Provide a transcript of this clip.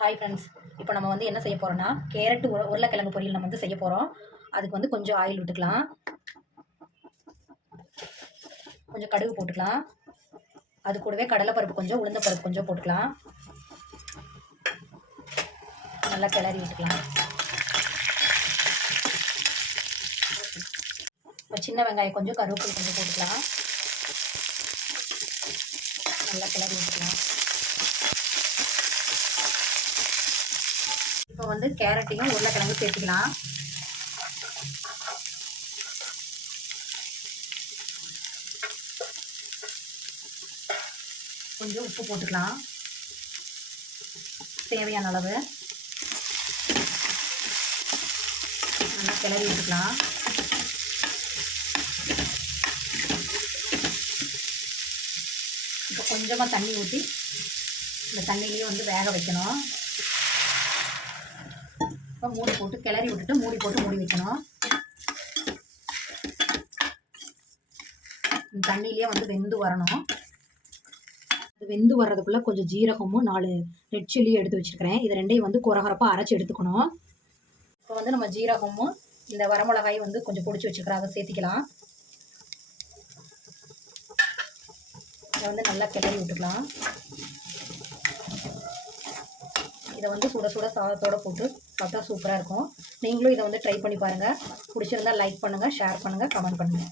Hi friends, இப்போ நம்ம வந்து என்ன செய்ய போகிறோம்னா கேரட் உருளைக்கிழங்கு பொரியல் நம்ம வந்து செய்ய போகிறோம். அதுக்கு வந்து கொஞ்சம் ஆயில் விட்டுக்கலாம், கொஞ்சம் கடுகு போட்டுக்கலாம், அது கூடவே கடலைப்பருப்பு கொஞ்சம் உளுந்தப்பருப்பு கொஞ்சம் போட்டுக்கலாம். நல்லா கிளறி விட்டுக்கலாம். இப்போ சின்ன வெங்காயம் கொஞ்சம் கருவேப்பிலை கொஞ்சம் போட்டுக்கலாம். நல்லா கிளறி விட்டுக்கலாம். இப்போ வந்து கேரட்டையும் உருளைக்கிழங்கு சேர்த்துக்கலாம். கொஞ்சம் உப்பு போட்டுக்கலாம், தேவையான அளவு. நல்லா கிளறி விட்டுக்கலாம். இப்போ கொஞ்சமாக தண்ணி ஊற்றி இந்த தண்ணியிலேயே வந்து வேக வைக்கணும். இப்போ மூடி போட்டு கிளறி விட்டுட்டு மூடி போட்டு மூடி வைக்கணும். இந்த தண்ணியிலேயே வந்து வெந்து வரணும். அது வெந்து வர்றதுக்குள்ளே கொஞ்சம் ஜீரகமும் 4 ரெட் சில்லி எடுத்து வச்சுருக்கிறேன். இது ரெண்டையும் வந்து குறகுறப்பாக அரைச்சி எடுத்துக்கணும். இப்போ வந்து நம்ம ஜீரகமும் இந்த வரமிளகாய் வந்து கொஞ்சம் பொடிச்சு வச்சுக்கிறோம், அதை சேர்த்திக்கலாம். இதை வந்து நல்லா கிளறி விட்டுக்கலாம். இதை வந்து சுட சுட சாதத்தோடு போட்டு பார்த்தா சூப்பராக இருக்கும். நீங்களும் இதை வந்து ட்ரை பண்ணி பாருங்கள். பிடிச்சிருந்தா லைக் பண்ணுங்கள், ஷேர் பண்ணுங்கள், கமெண்ட் பண்ணுங்கள்.